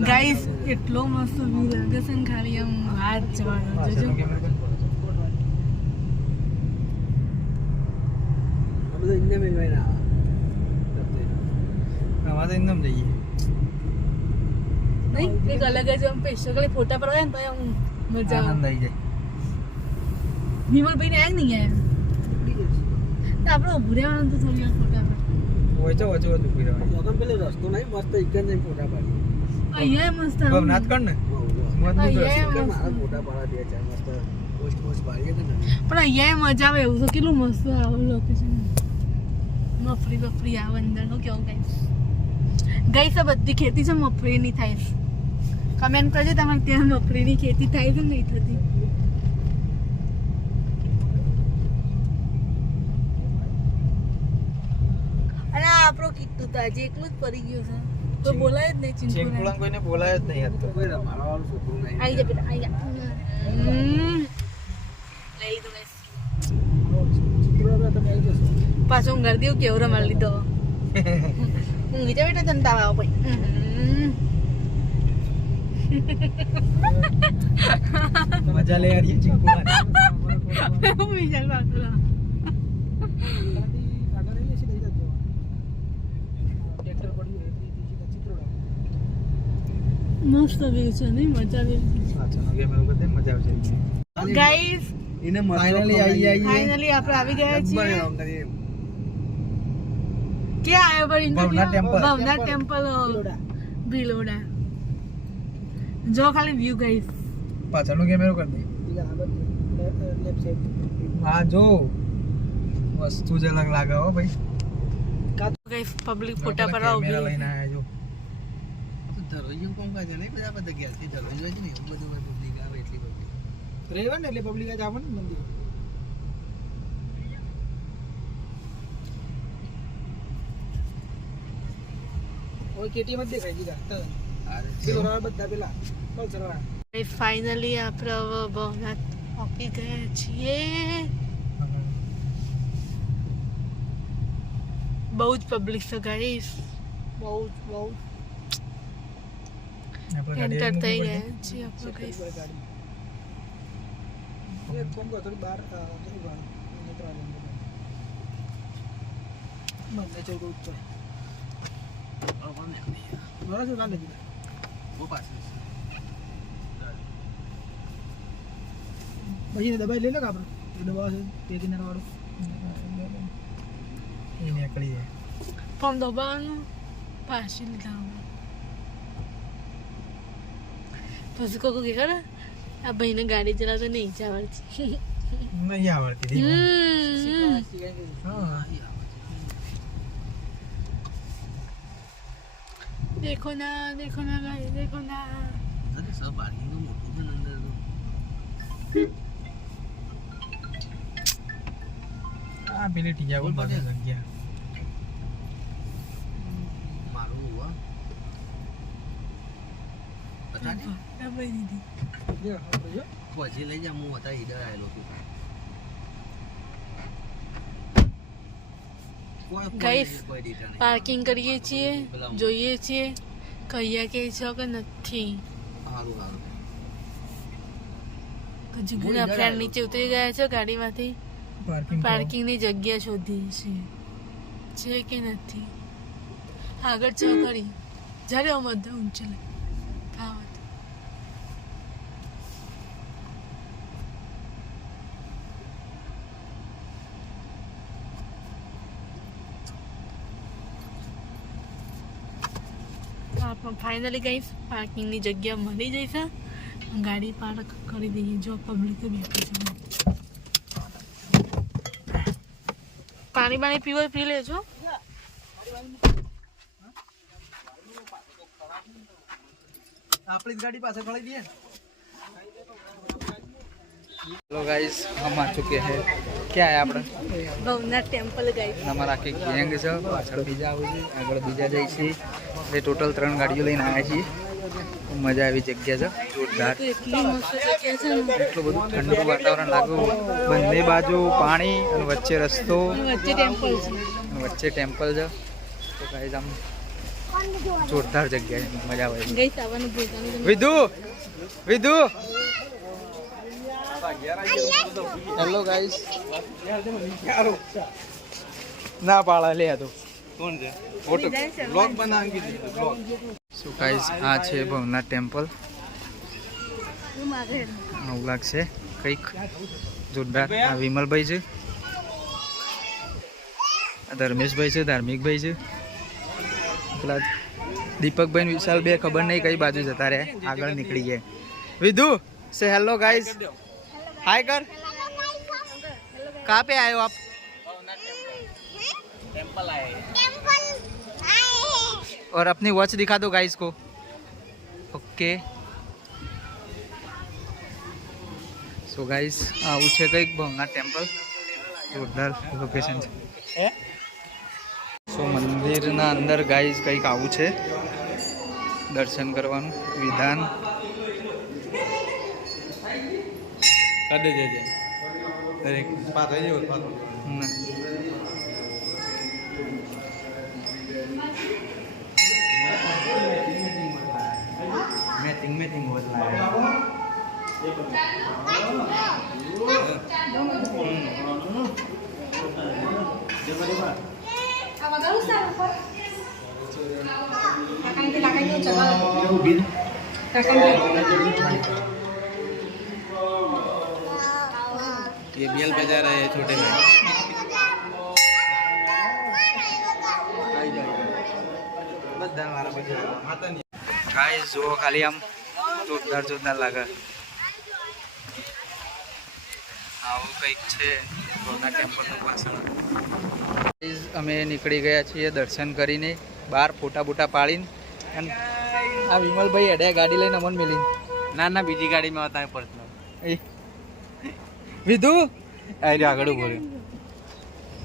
Guys એટલો મસ્ત view લાગે છે ને ખાલી આમ વાત જવાનો જોજો બધું ઇન્ને મેલવાય ના આવા તો એકદમ જઈએ નહીં એક અલગ જ આમ સ્પેશિયલી ફોટા પડે ને તો આમ મજા આનંદ આવી જાય નિમલભાઈ ને આયા નહીં આયા તો આપણે ઉભું રહેવાનું તો થોડી વાર ફોટા ઓછો ઓછો ઓછો ઉભી રહેવાય જોગમ પેલો રસ્તો નહીં મસ્ત ઇકન જઈને ફોટા પાડી અહીંયા મસ્ત ભવનાથ કર ને મારા ફોટા પાડા દે છે મસ્ત પોસ્ટ પોસ્ટ પાડીએ કે ને પણ અહીંયા મજા આવે એવું તો કેટલું મસ્ત આવે લોકેશન મફરી બફરી આવે અંદર નું કેવું ગાઈસ આ બધી ખેતી છે મફરીની થાય છે કમેન્ટ કરજો તમારે ત્યાં મફરીની ખેતી થાય કે નહીં થતી અને આ આપણો કીધું તો આજે એકલું જ પડી ગયું છે તો બોલાય જ નહીં ચિંકુલાં કોઈને બોલાય જ નહીં આજ તો કોઈ મારા વાળું છોકરું નહીં આઈ જા બેટા આઈ જા લઈ દો ગાઈસ પાછું ઊંઘ કરી દઉં કેવું રમાડી લીધો ઊંઘી જા બેટા તને તાવ આવો મજા લે યાર ચિંકુલાં વિચાર બાકુલા મસ્ત વ્યૂ છે નહીં મજા આવે પાછળનો કેમેરો કરી દે મજા આવશે ગાઈસ એને મસ્ત ફાઇનલી ફાઇનલી આપણે આવી ગયા છીએ ક્યાં આવ્યો પર ભવનાથ ટેમ્પલ. ભવનાથ ટેમ્પલ ભિલોડા જો ખાલી વ્યૂ ગાઈસ પાછળનો કેમેરો કરી દે હા જો વસ્તુ જ અલગ લાગે હો ભાઈ ગાઈસ પબ્લિક ફોટા પડવા કેમેરા ઉભી લઈને આયા જો ધરોઈયું કોમ કાજે નહીં બધા બધા ગયા થી ધરોઈયું જ નહીં બધું પબ્લિક આવે એટલી પબ્લિક રેવન એટલે પબ્લિક આજ આવવાનું મંદિર ઓય કેટીએમ જ દેખાય દીધા પેલો રાવ બધા પેલા પલ્સર વાળા ફાઇનલી આપણે હવે ભવનાથ પહોંચી ગયા છીએ બહુ જ પબ્લિક છે ગાઈસ બહુ એન્ટર થઈ ગયા છીએ આપણે ગાઈસ એક કોમ કો થોડી બહાર થોડી બહાર મને ચૌદ ઉપર બરાબર છે કાલે વો પાસે પછી દબાઈ લઈ લો કે આપણે દબાવ છે તે કિનાર વાળો એ નીકળી જાય ફોર્મ દબાવવાનું પાછી લીધા પછી કોકો કે ખરા આ ભાઈને ગાડી ચલાવતા નહીં જ આવડતી નહીં આવડતી હા देखो ना गाइस देखो ना અરે સબ પાર્કિંગ તો મોટું છે ને અંદર તો આ પેલી ટીજા પર જગ્યા મારું હોવા પતા નહીં દબાઈ દીધી પછી લઈ જા હું હતા ઈડર આવેલો છું ગાઈસ પાર્કિંગ કરીએ છીએ જોઈએ છીએ કહીએ કે છે કે નથી સારું જીગુના ફ્રેન્ડ નીચે ઉતરી ગયા છે ગાડીમાંથી પાર્કિંગની જગ્યા શોધી છે કે નથી આગળ ચો કરી જ્યારે મધ્ય ઊંચે ખાવા ફાઇનલી ગઈ પાર્કિંગની જગ્યા મળી જઈશે ગાડી પાર્ક કરી દઈએ જો પબ્લિક બેઠી છે પાણી પીવો પી લેજો આપણી જ ગાડી પાસે ખड़ी दिए हेलो गाइस हम आ चुके हैं क्या है આપણે ભવનાથ ટેમ્પલ ગાઈસ અમારા આખી ગેંગ છે પાછળ બીજા આવે છે આગળ બીજા જાય છે એટલે ટોટલ 3 ગાડીઓ લઈને આવ્યા છીએ મજા આવી જગ્યા છે જોરદાર એટલી મસ્ત જગ્યા છે ને એટલું બધું ઠંડુ વાતાવરણ લાગ્યું બંને બાજુ પાણી અને વચ્ચે રસ્તો અને વચ્ચે ટેમ્પલ છે અને વચ્ચે ટેમ્પલ છે તો ગાઈસ આમ જોરદાર જગ્યા છે, મજા આવે છે. ગઈસ આવવાનું ભૂલતા નહીં તમે. Vidhu Vidhu hello guys. ના પાડા લે આ તો કોણ છે ફોટો બ્લોગ બનાવી દીધું બ્લોગ. સો ગાઈસ આ છે ભવનાથ ટેમ્પલ. હું મારે આવું લાગશે કંઈક જોરદાર. આ વિમલભાઈ છે, આ ધર્મેશભાઈ છે, ધાર્મિકભાઈ છે, પેલા દીપકભાઈ ને વિશાલ બે ખબર નહીં કઈ બાજુ જતા રહ્યા, આગળ નીકળી ગયા. વિધુ સે હેલો ગાइस, हाय कर. कहाँ पे आए हो आप? टेंपल आए और अपनी वॉच दिखा दो गाइस को. ओके સો ગાઈસ આવું છે કંઈક ભવનાથ ટેમ્પલ. જોરદાર લોકેશન છે. સો મંદિરના અંદર ગાઈસ કંઈક આવું છે, દર્શન કરવાનું વિધાન. કાઢે જજે દરેક પાસ આવી જાય પાસ. મેટિંગ ये बेल बजा रहे हैं छोटे में. ગાઈસ જુઓ ખાલી આમ જોરદાર લાગે. આવું કંઈક છે ભવનાથ ટેમ્પલનું પાછળ. ગાઈસ અમે નીકળી ગયા છીએ દર્શન કરીને, બહાર ફોટા બોટા પાડીને. અને આ વિમલભાઈ અડ્યા ગાડી લઈને અમને મિલીને. ના બીજી ગાડીમાં હતા પર્સનલ. વિધુ આઈ આગળ બોલ્યો.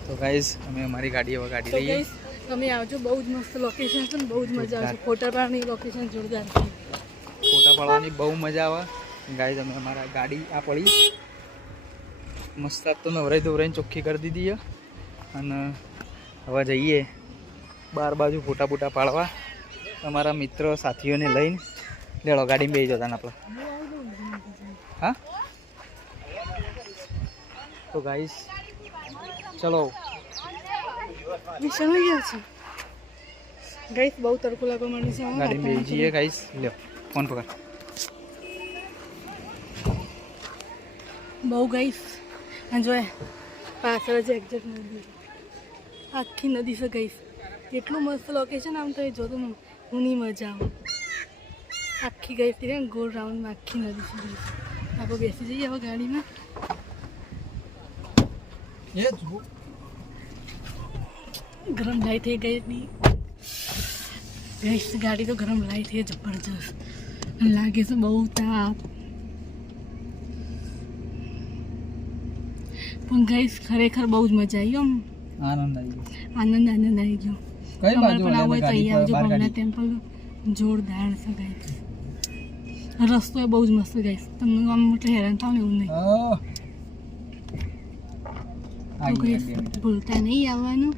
તો ગાઈસ અમે અમારી ગાડી તો લઈએ. ગઈસ તમે આવજો, બહુ જ મસ્ત લોકેશન છે ને બહુ જ મજા આવશે. ફોટા પાડવાની લોકેશન જોરદાર છે. ફોટા પાડવાની બહુ મજા આવે. ગાઈસ અમે અમારા ગાડી આ પડી મસ્ત તો નવરાઈ ચોખ્ખી કરી દીધી છે. અને હવે જઈએ બાર બાજુ ફોટા બોટા પાડવા અમારા મિત્ર સાથીઓને લઈને. લેડો ગાડીમાં બેસી જતા ને આપણે. હા તો ગાઈસ ચલો વિશાલ ગયા છે ગાઈસ, બહુ તડકો લાગવા માંડ્યો છે. ગાડીમાં બેસી જઈએ ગાઈસ. લ્યો ફોન પકડ. બહુ ગાઈસ અને જો પાછળ જ એક્ઝેક્ટ નદી, આખી નદી છે ગાઈસ. એટલું મસ્ત લોકેશન આમ તો એ જોતો હુંની મજા આવે. આખી ગઈ હતી ને ગોળ રાઉન્ડમાં આખી નદી છે ગાઈસ. આપણે બેસી જઈએ હવે ગાડીમાં. ગરમ લાઈ થઈ ગઈ હતી ગાઈસ, ગાડી તો ગરમ લાઈ થઈ જબરજસ્ત. લાગે છે બહુ તાપ, પણ ગાઈસ ખરેખર બહુ જ મજા આવી. આનંદ આવી ગયો. આનંદ આવી ગયો. કઈ બાજુ પણ આવું હોય તો ગાડી અહીંયા આવજો. બહાર ભવનાથ ગાડી ટેમ્પલ જોરદાર છે ગાઈસ. રસ્તો એ બહુ જ મસ્ત ગાઈસ, તમને આમ એટલે હેરાન થાવ ને એવું નહીં. તો ગાઈસ ભૂલતા નહીં આવવાનું.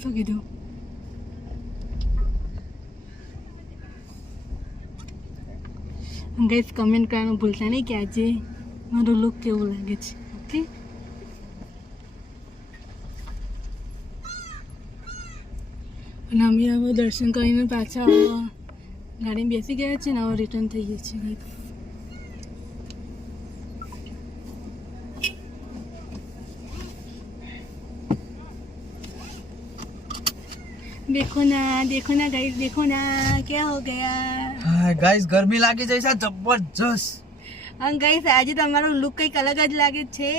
શું કીધું? ગાઈસ કમેન્ટ કરવાનું ભૂલતા નહીં કે આજે મારું લુક કેવું લાગે છે. ઓકે, અને અમે હવે દર્શન કરીને પાછા ગાડીમાં બેસી ગયા છે ને હવે રિટર્ન થઈએ છીએ. देखो ना गाइस, देखो ना क्या हो गया. ગાઈસ ગરમી લાગી જાય છે જબરજસ્ત. અને ગાઈસ આજે તમારો લુક કંઈક અલગ જ લાગે છે.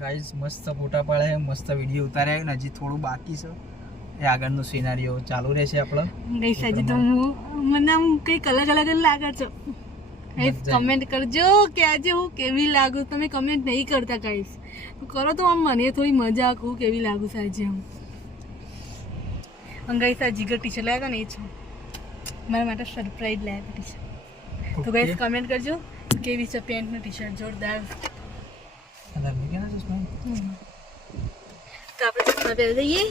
ગાઈસ મસ્ત ફોટા પાડે, મસ્ત વિડીયો ઉતાર્યા. ને હજી થોડું બાકી છે, એ આગળનું સિનારીઓ ચાલુ રહેશે આપણો. ગાઈસ આજે તો મને આમ કંઈક અલગ જ લાગે છે. ગાઈસ કમેન્ટ કરજો કે આજે હું કેવી લાગુ. તમે કમેન્ટ નહીં કરતા ગાઈસ, કરો તો આમ મને થોડી મજા આવે હું કેવી લાગુ છે આજે. આમ ગાઈસ આ જીગર ટી શર્ટ લાવ્યા હતા ને એ છે મારા માટે સરપ્રાઈઝ લાવ્યા ટી શર્ટ. તો ગાઈસ કમેન્ટ કરજો કેવી છે પેન્ટ ને ટી શર્ટ. જોરદાર. તો આપણે ચશ્મા પહેરી દઈએ.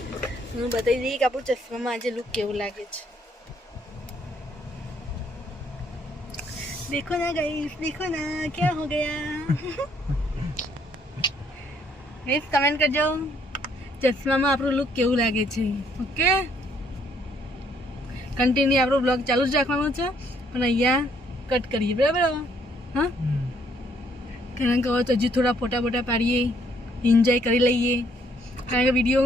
હું બતાવી દઈએ કે આપણું ચશ્મામાં આજે લુક કેવું લાગે છે. देखो ना गाइस, देखो ना क्या हो गया. गाइस કમેન્ટ કરજો ચશ્મામાં આપણું લુક કેવું લાગે છે. ઓકે, કન્ટિન્યુ આપણો બ્લોગ ચાલુ જ રાખવાનો છે, પણ અહીંયા કટ કરીએ, બરાબર? હા, કારણ કે હવે તો હજી થોડા ફોટા બોટા પાડીએ, એન્જોય કરી લઈએ. કારણ કે વિડીયો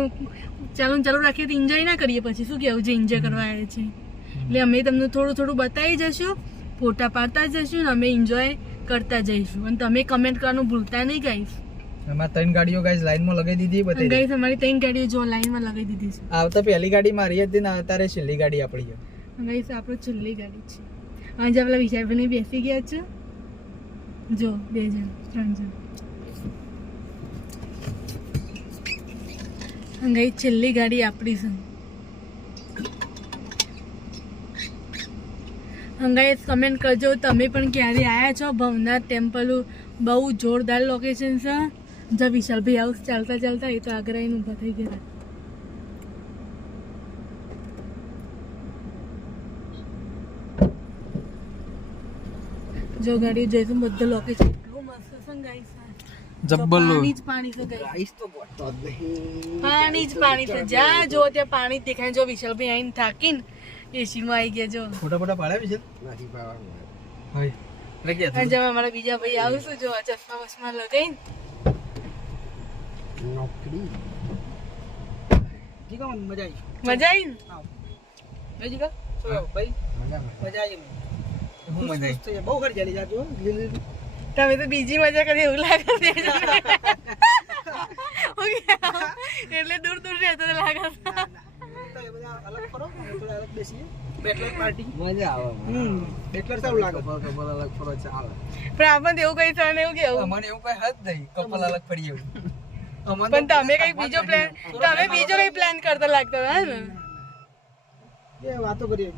ચાલુ રાખીએ તો એન્જોય ના કરીએ, પછી શું કહેવું, જે એન્જોય કરવા આવે છે. એટલે અમે તમને થોડું બતાવી જશું, ફોટા પાડતા જશું ને અમે એન્જોય કરતા જઈશું. અને તમે કમેન્ટ કરવાનું ભૂલતા નહીં ગાઈસ. એમાં 3 ગાડીઓ ગાઈસ લાઈનમાં લગાવી દીધી બધી. ગાઈસ અમારી 3 ગાડીઓ જો લાઈનમાં લગાવી દીધી છે. આવતા પહેલી ગાડી મારી હતી ને અત્યારે છેલ્લી ગાડી આપણી છે. ગાઈસ આપણો છેલ્લી ગાડી છે. આજે પેલા વિશાલભાઈ બેસી ગયા છે, જો 2 જણ 3 જણ. ગાઈસ છેલ્લી ગાડી આપણી છે. ગાઈસ કમેન્ટ કરજો તમે પણ ક્યારે આવ્યા છો ભવનાથ ટેમ્પલ. બહુ જોરદાર લોકેશન છે. જો વિશાલભાઈ હાઉસ ચાલતા એ તો આગળ આવીને ઊભા થઈ ગયા. જો ગાડી જોઈશું બધું લોકેશન એટલું મસ્ત છે ગાઈસ. જબ્બરલો પાણી જ પાણી છે ગાઈસ. ગાઈસ તો બોટતો જ નહીં. પાણી જ પાણી છે. જ્યાં જો ત્યાં પાણી જ દેખાય. જો વિશાલભાઈ આવીને થાકીને એસીમાં આવી ગયા. જો ફોટા પાડ્યા છે નથી પાવાનું. હોય લગ્યા અને જેમ અમારા બીજા ભાઈ આવશું જો ચશ્મા બસમાં લગાઈને નોકરી જી કામ મજા આવી. મજા આવી ને. એ જી કા ભાઈ મજામાં. મજા આવી. હું મજા આવી. બહુ ખરી ચાલી જાજો. તમે તો બીજી મજા કરી એવું લાગે છે. એટલે દૂર રહેતો લાગે છે. અલગ ફરો થોડા અલગ બેસીએ. બેચલર પાર્ટી મજા આવે. બેચલર સારું લાગે. કપલ અલગ ફરો ચાલે. પણ આપણને એવું કઈ થાય ને એવું કેવું. અમને એવું કઈ હદ નહીં કપલ અલગ પડી એવું. પણ તમે કઈ બીજો પ્લાન કરતા લાગતા હતા ને. એ વાતો કરીએ